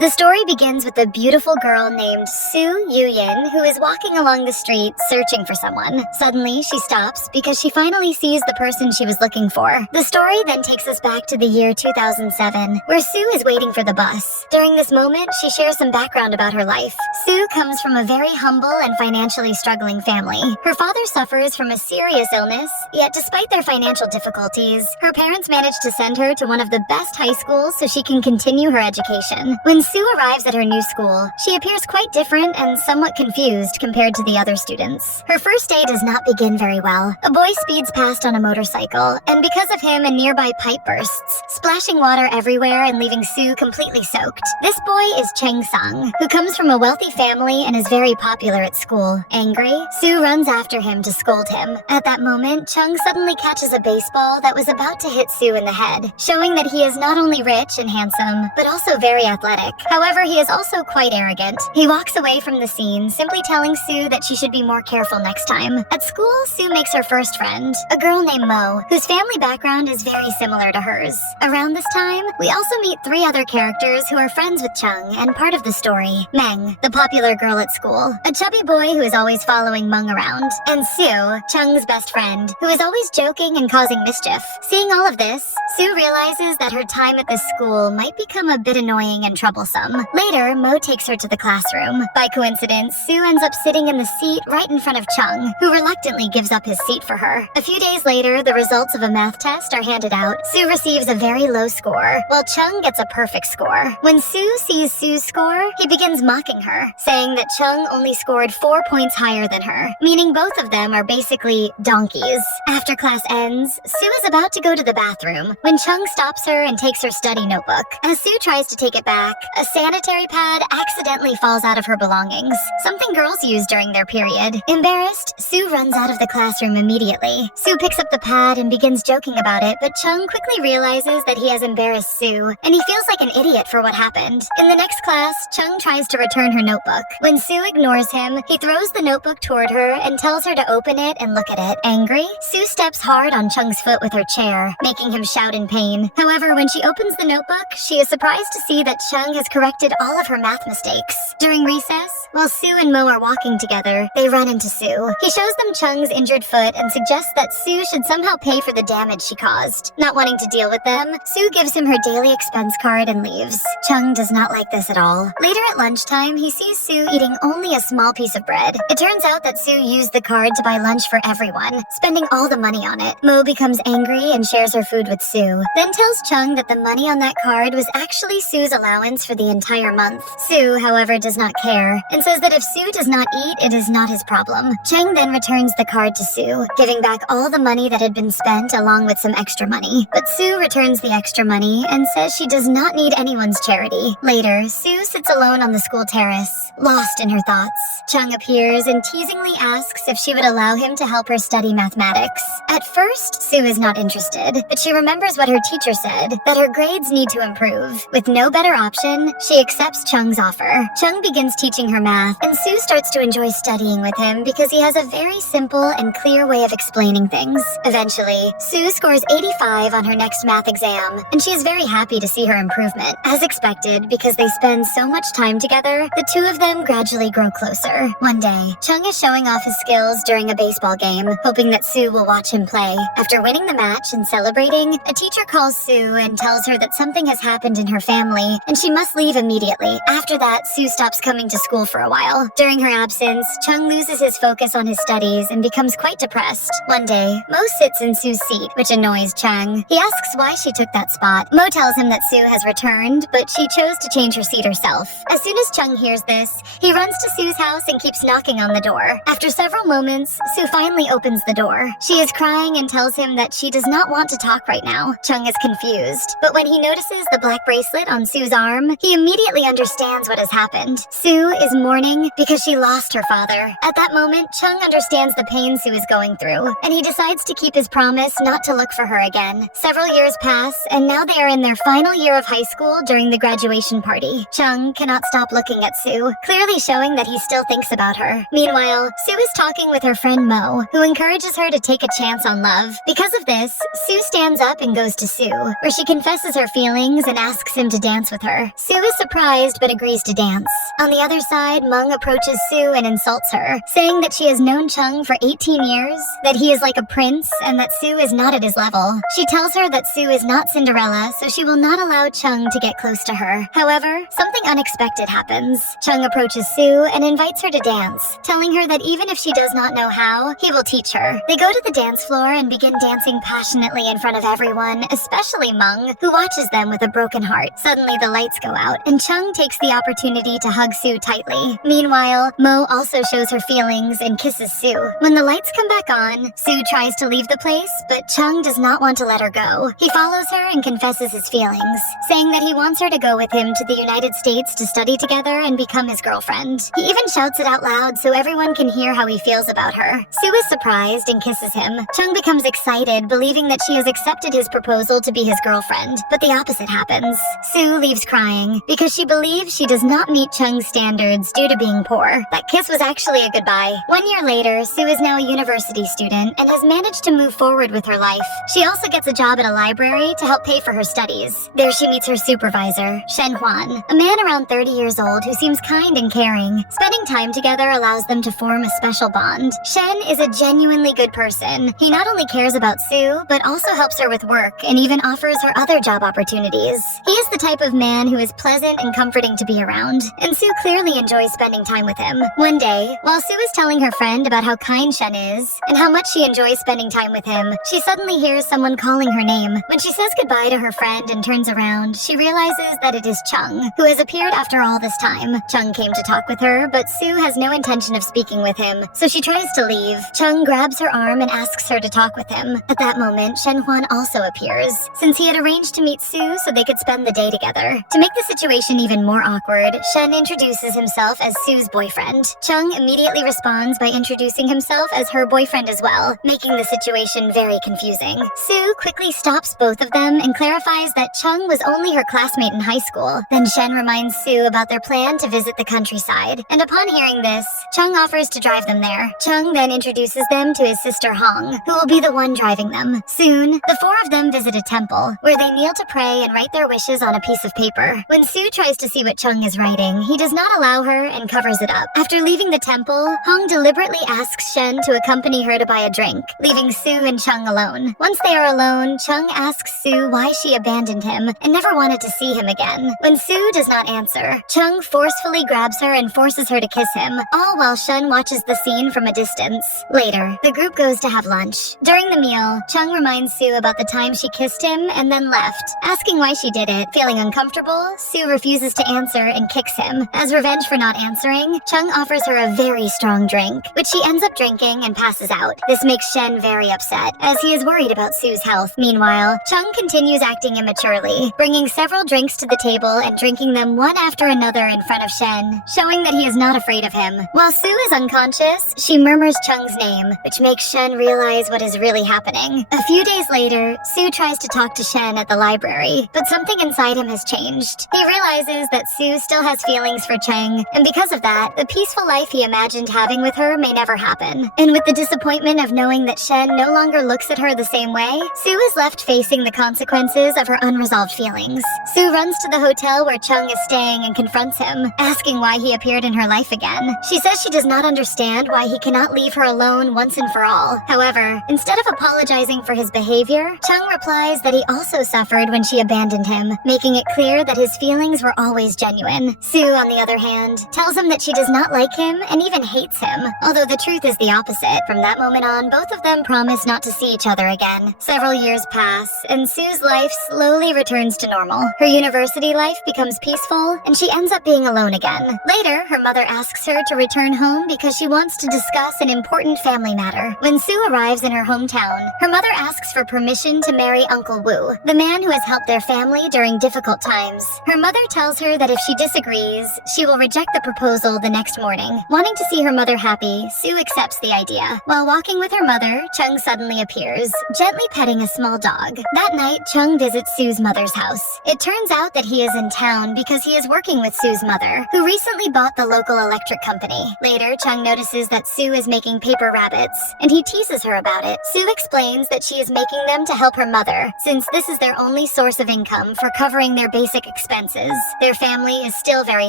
The story begins with a beautiful girl named Soo Yu-yin who is walking along the street searching for someone. Suddenly, she stops because she finally sees the person she was looking for. The story then takes us back to the year 2007, where Soo is waiting for the bus. During this moment, she shares some background about her life. Soo comes from a very humble and financially struggling family. Her father suffers from a serious illness, yet despite their financial difficulties, her parents manage to send her to one of the best high schools so she can continue her education. When Soo arrives at her new school, she appears quite different and somewhat confused compared to the other students. Her first day does not begin very well. A boy speeds past on a motorcycle, and because of him, a nearby pipe bursts, splashing water everywhere and leaving Soo completely soaked. This boy is Chang Sung, who comes from a wealthy family and is very popular at school. Angry, Soo runs after him to scold him. At that moment, Chung suddenly catches a baseball that was about to hit Soo in the head, showing that he is not only rich and handsome, but also very athletic. However, he is also quite arrogant. He walks away from the scene, simply telling Soo that she should be more careful next time. At school, Soo makes her first friend, a girl named Mo, whose family background is very similar to hers. Around this time, we also meet three other characters who are friends with Chung and part of the story. Meng, the popular girl at school, a chubby boy who is always following Meng around, and Soo, Chung's best friend, who is always joking and causing mischief. Seeing all of this, Soo realizes that her time at this school might become a bit annoying and troublesome. Later, Mo takes her to the classroom. By coincidence, Soo ends up sitting in the seat right in front of Chung, who reluctantly gives up his seat for her. A few days later, the results of a math test are handed out. Soo receives a very low score, while Chung gets a perfect score. When Soo sees Soo's score, he begins mocking her, saying that Chung only scored 4 points higher than her, meaning both of them are basically donkeys. After class ends, Soo is about to go to the bathroom when Chung stops her and takes her study notebook. As Soo tries to take it back, a sanitary pad accidentally falls out of her belongings, something girls use during their period. Embarrassed, Soo runs out of the classroom immediately. Soo picks up the pad and begins joking about it, but Chung quickly realizes that he has embarrassed Soo, and he feels like an idiot for what happened. In the next class, Chung tries to return her notebook. When Soo ignores him, he throws the notebook toward her and tells her to open it and look at it. Angry, Soo steps hard on Chung's foot with her chair, making him shout in pain. However, when she opens the notebook, she is surprised to see that Chung has corrected all of her math mistakes. During recess, while Soo and Mo are walking together, they run into Soo. He shows them Chung's injured foot and suggests that Soo should somehow pay for the damage she caused. Not wanting to deal with them, Soo gives him her daily expense card and leaves. Chung does not like this at all. Later at lunchtime, he sees Soo eating only a small piece of bread. It turns out that Soo used the card to buy lunch for everyone, spending all the money on it. Mo becomes angry and shares her food with Soo, then tells Chung that the money on that card was actually Soo's allowance for the entire month. Soo, however, does not care, and says that if Soo does not eat, it is not his problem. Chung then returns the card to Soo, giving back all the money that had been spent along with some extra money. But Soo returns the extra money and says she does not need anyone's charity. Later, Soo sits alone on the school terrace, lost in her thoughts. Chung appears and teasingly asks if she would allow him to help her study mathematics. At first, Soo is not interested, but she remembers what her teacher said, that her grades need to improve. With no better option, she accepts Chung's offer. Chung begins teaching her math, and Soo starts to enjoy studying with him because he has a very simple and clear way of explaining things. Eventually, Soo scores 85 on her next math exam, and she is very happy to see her improvement. As expected, because they spend so much time together, the two of them gradually grow closer. One day, Chung is showing off his skills during a baseball game, hoping that Soo will watch him play. After winning the match and celebrating, a teacher calls Soo and tells her that something has happened in her family, and she must leave immediately. After that, Soo stops coming to school for a while. During her absence, Chung loses his focus on his studies and becomes quite depressed. One day, Mo sits in Soo's seat, which annoys Chung. He asks why she took that spot. Mo tells him that Soo has returned, but she chose to change her seat herself. As soon as Chung hears this, he runs to Soo's house and keeps knocking on the door. After several moments, Soo finally opens the door. She is crying and tells him that she does not want to talk right now. Chung is confused, but when he notices the black bracelet on Soo's arm, he immediately understands what has happened. Soo is mourning because she lost her father. At that moment, Chung understands the pain Soo is going through, and he decides to keep his promise not to look for her again. Several years pass, and now they are in their final year of high school during the graduation party. Chung cannot stop looking at Soo, clearly showing that he still thinks about her. Meanwhile, Soo is talking with her friend Mo, who encourages her to take a chance on love. Because of this, Soo stands up and goes to Soo, where she confesses her feelings and asks him to dance with her. Sue is surprised but agrees to dance. On the other side, Mung approaches Sue and insults her, saying that she has known Chung for 18 years, that he is like a prince, and that Sue is not at his level. She tells her that Sue is not Cinderella, so she will not allow Chung to get close to her. However, something unexpected happens. Chung approaches Sue and invites her to dance, telling her that even if she does not know how, he will teach her. They go to the dance floor and begin dancing passionately in front of everyone, especially Mung, who watches them with a broken heart. Suddenly the lights go out, and Chung takes the opportunity to hug Sue tightly. Meanwhile, Mo also shows her feelings and kisses Sue. When the lights come back on, Sue tries to leave the place, but Chung does not want to let her go. He follows her and confesses his feelings, saying that he wants her to go with him to the United States to study together and become his girlfriend. He even shouts it out loud so everyone can hear how he feels about her. Sue is surprised and kisses him. Chung becomes excited, believing that she has accepted his proposal to be his girlfriend, but the opposite happens. Sue leaves crying because she believes she does not meet Chung's standards due to being poor. That kiss was actually a goodbye. 1 year later, Sue is now a university student and has managed to move forward with her life. She also gets a job at a library to help pay for her studies. There she meets her supervisor, Shen Huan, a man around 30 years old who seems kind and caring. Spending time together allows them to form a special bond. Shen is a genuinely good person. He not only cares about Sue, but also helps her with work and even offers her other job opportunities. He is the type of man who is pleasant and comforting to be around, and Sue clearly enjoys spending time with him. One day, while Sue is telling her friend about how kind Shen is and how much she enjoys spending time with him, she suddenly hears someone calling her name. When she says goodbye to her friend and turns around, she realizes that it is Chung, who has appeared after all this time. Chung came to talk with her, but Sue has no intention of speaking with him, so she tries to leave. Chung grabs her arm and asks her to talk with him. At that moment, Shen Huan also appears, since he had arranged to meet Sue so they could spend the day together. To make the situation even more awkward, Shen introduces himself as Sue's boyfriend. Chung immediately responds by introducing himself as her boyfriend as well, making the situation very confusing. Sue quickly stops both of them and clarifies that Chung was only her classmate in high school. Then Shen reminds Sue about their plan to visit the countryside, and upon hearing this, Chung offers to drive them there. Chung then introduces them to his sister Hong, who will be the one driving them. Soon, the four of them visit a temple, where they kneel to pray and write their wishes on a piece of paper. When Sue tries to see what Chung is writing, he does not allow her and covers it up. After leaving the temple, Hong deliberately asks Shen to accompany her to buy a drink, leaving Sue and Chung alone. Once they are alone, Chung asks Sue why she abandoned him and never wanted to see him again. When Sue does not answer, Chung forcefully grabs her and forces her to kiss him, all while Shen watches the scene from a distance. Later, the group goes to have lunch. During the meal, Chung reminds Sue about the time she kissed him and then left. Asking why she did it, feeling uncomfortable, Sue refuses to answer and kicks him. As revenge for not answering, Chung offers her a very strong drink, which she ends up drinking and passes out. This makes Shen very upset, as he is worried about Sue's health. Meanwhile, Chung continues acting immaturely, bringing several drinks to the table and drinking them one after another in front of Shen, showing that he is not afraid of him. While Sue is unconscious, she murmurs Chung's name, which makes Shen realize what is really happening. A few days later, Sue tries to talk to Shen at the library, but something inside him has changed. He realizes that Sue still has feelings for Cheng, and because of that, the peaceful life he imagined having with her may never happen. And with the disappointment of knowing that Shen no longer looks at her the same way, Sue is left facing the consequences of her unresolved feelings. Sue runs to the hotel where Chung is staying and confronts him, asking why he appeared in her life again. She says she does not understand why he cannot leave her alone once and for all. However, instead of apologizing for his behavior, Chung replies that he also suffered when she abandoned him, making it clear that his feelings were always genuine. Sue, on the other hand, tells him that she does not like him and even hates him, although the truth is the opposite. From that moment on, both of them promise not to see each other again. Several years pass, and Sue's life slowly returns to normal. Her university life becomes peaceful, and she ends up being alone again. Later, her mother asks her to return home because she wants to discuss an important family matter. When Sue arrives in her hometown, her mother asks for permission to marry Uncle Wu, the man who has helped their family during difficult times. Her mother tells her that if she disagrees, she will reject the proposal the next morning. Wanting to see her mother happy, Sue accepts the idea. While walking with her mother, Chung suddenly appears, gently petting a small dog. That night, Chung visits Sue's mother's house. It turns out that he is in town because he is working with Sue's mother, who recently bought the local electric company. Later, Chung notices that Sue is making paper rabbits, and he teases her about it. Sue explains that she is making them to help her mother, since this is their only source of income for covering their basic expenses. Their family is still very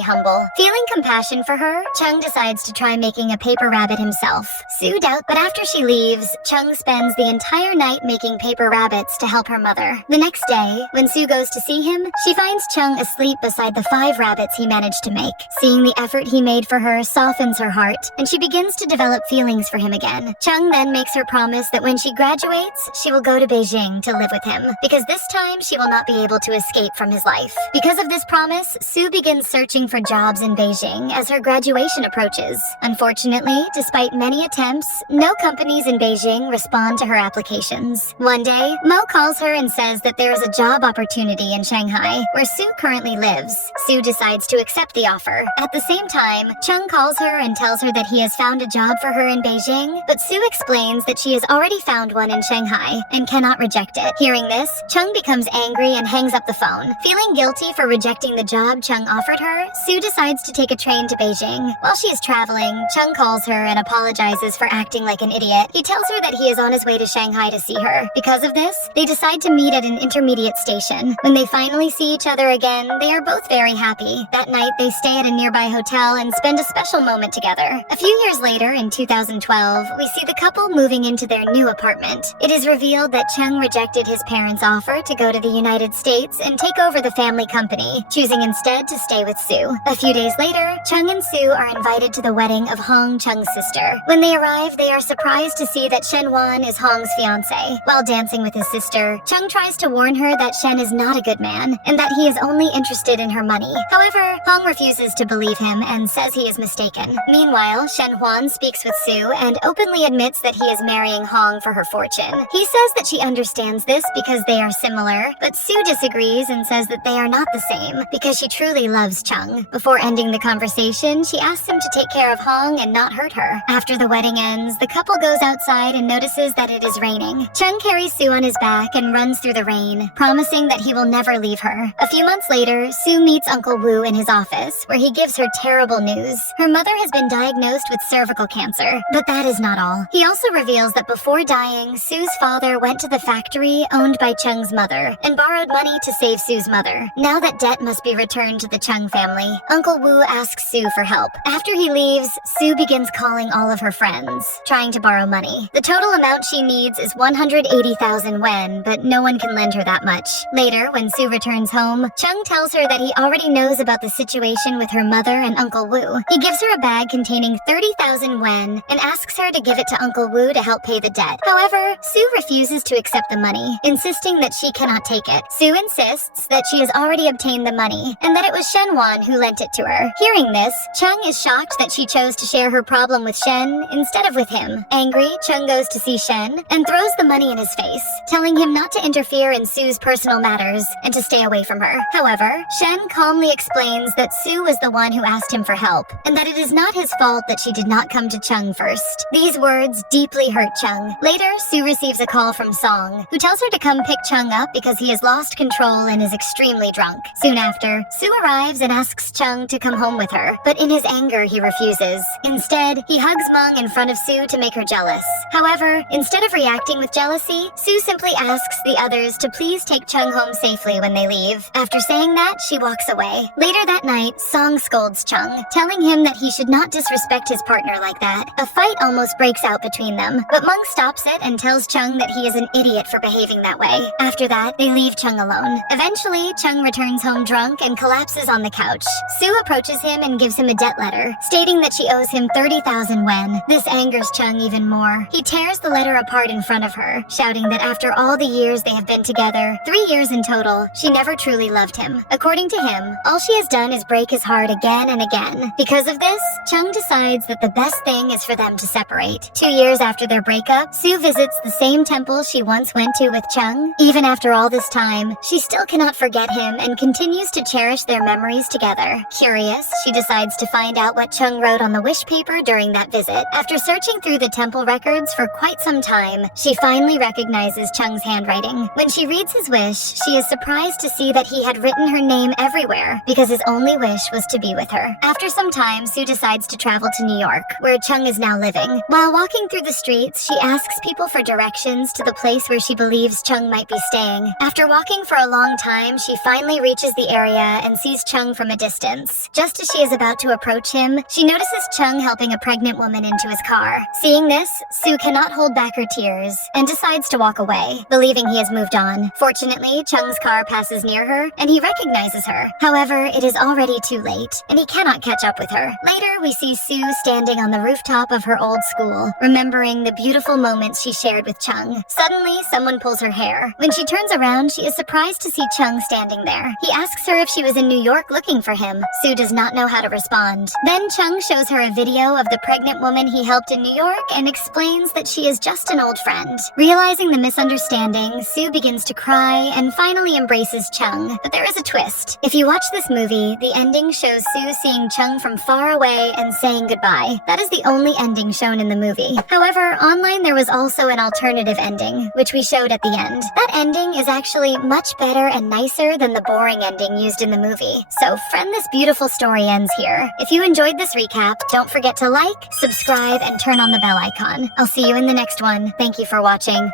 humble. Feeling compassion for her, Chung decides to try making a paper rabbit himself. Sue doubts, but after she leaves, Chung spends the entire night making paper rabbits to help her mother. The next day, when Sue goes to see him, she finds Chung asleep beside the 5 rabbits he managed to make. Seeing the effort he made for her softens her heart, and she begins to develop feelings for him again. Chung then makes her promise that when she graduates, she will go to Beijing to live with him, because this time she will not be able to escape from his life. Because of this promise, Sue begins searching for jobs in Beijing as her graduation approaches. Unfortunately, despite many attempts, no companies in Beijing respond to her applications. One day, Mo calls her and says that there is a job opportunity in Shanghai, where Sue currently lives. Sue decides to accept the offer. At the same time, Chung calls her and tells her that he has found a job for her in Beijing, but Sue explains that she has already found one in Shanghai and cannot reject it. Hearing this, Chung becomes angry and hangs up the phone. Feeling guilty for rejecting the job Chung offered her, Sue decides to take a train to Beijing. While she is traveling, Chung calls her and apologizes for acting like an idiot. He tells her that he is on his way to Shanghai to see her. Because of this, they decide to meet at an intermediate station. When they finally see each other again, they are both very happy. That night, they stay at a nearby hotel and spend a special moment together. A few years later, in 2012, we see the couple moving into their new apartment. It is revealed that Chung rejected his parents' offer to go to the United States and take over the family company, choosing instead to stay with Sue. A few days later, Chung and Sue are invited to the wedding of Hong, Chung's sister. When they arrive, they are surprised to see that Shen Wan is Hong's fiancé. While dancing with his sister, Chung tries to warn her that Shen is not a good man and that he is only interested in her money. However, Hong refuses to believe him and says he is mistaken. Meanwhile, Shen Huan speaks with Sue and openly admits that he is marrying Hong for her fortune. He says that she understands this because they are similar, but Sue disagrees and says that they are not the same because she truly loves Chung. Before ending the conversation, she asks him to take care of Hong and not hurt her. After the wedding ends, the couple goes outside and notices that it is raining. Chung carries Sue on his back and runs through the rain, promising that he will never leave her. A few months later, Sue meets Uncle Wu in his office, where he gives her terrible news. Her mother has been diagnosed with cervical cancer, but that is not all. He also reveals that before dying, Sue's father went to the factory owned by Chung's mother and borrowed money to save Sue's mother. Now that debt must be returned to the Chung family, Uncle Wu asks Sue for help. After he leaves, Sue begins calling all of her friends, trying to borrow money. The total amount she needs is 180,000 wen, but no one can lend her that much. Later, when Sue returns home, Chung tells her that he already knows about the situation with her mother and Uncle Wu. He gives her a bag containing 30,000 wen and asks her to give it to Uncle Wu to help pay the debt. However, Sue refuses to accept the money, insisting that she cannot take it. Sue insists that she has already obtained the money and that it was Shen Wan who lent it to her. Hearing this, Chung is shocked that she chose to share her problem with Shen instead of with him. Angry, Chung goes to see Shen and throws the money in his face, telling him not to interfere in Sue's personal matters and to stay away from her. However, Shen calmly explains that Sue was the one who asked him for help, and that it is not his fault that she did not come to Chung first. These words deeply hurt Chung. Later, Sue receives a call from Song, who tells her to come pick Chung up because he has lost control and is extremely drunk. Soon after, Sue arrives and asks Chung to come home with her, but in his anger, he refuses. Instead, he hugs Meng in front of Sue to make her jealous. However, instead of reacting with jealousy, Sue simply asks the others to please take Chung home safely when they leave. After saying that, she walks away. Later that night, Song scolds Chung, telling him that he should not disrespect his partner like that. A fight almost breaks out between them, but Meng stops it and tells Chung that he is an idiot for behaving that way. After that, they leave Chung alone. Eventually, Chung returns home drunk and collapses on the couch. Sue approaches him and gives him a debt letter, stating that she owes him 30,000 wen. This angers Chung even more. He tears the letter apart in front of her, shouting that after all the years they have been together, 3 years in total, she never truly loved him. According to him, all she has done is break his heart again and again. Because of this, Chung decides that the best thing is for them to separate. 2 years after their breakup, Sue visits the same temple she once went to with Chung. Even after all this time, she still cannot forget him and continues to cherish their memories together. letter. Curious, she decides to find out what Chung wrote on the wish paper during that visit. After searching through the temple records for quite some time, she finally recognizes Chung's handwriting. When she reads his wish, she is surprised to see that he had written her name everywhere because his only wish was to be with her. After some time, Sue decides to travel to New York, where Chung is now living. While walking through the streets, she asks people for directions to the place where she believes Chung might be staying. After walking for a long time, she finally reaches the area and sees Chung from a distance. Just as she is about to approach him, she notices Chung helping a pregnant woman into his car. Seeing this, Sue cannot hold back her tears and decides to walk away, believing he has moved on. Fortunately, Chung's car passes near her and he recognizes her. However, it is already too late and he cannot catch up with her. Later, we see Sue standing on the rooftop of her old school, remembering the beautiful moments she shared with Chung. Suddenly, someone pulls her hair. When she turns around, she is surprised to see Chung standing there. He asks her if she was in New York looking for him. Sue does not know how to respond. Then Chung shows her a video of the pregnant woman he helped in New York and explains that she is just an old friend. Realizing the misunderstanding, Sue begins to cry and finally embraces Chung. But there is a twist. If you watch this movie, the ending shows Sue seeing Chung from far away and saying goodbye. That is the only ending shown in the movie. However, online there was also an alternative ending, which we showed at the end. That ending is actually much better and nicer than the boring ending used in the movie. So, friend, this beautiful story ends here. If you enjoyed this recap, don't forget to like, subscribe, and turn on the bell icon. I'll see you in the next one. Thank you for watching.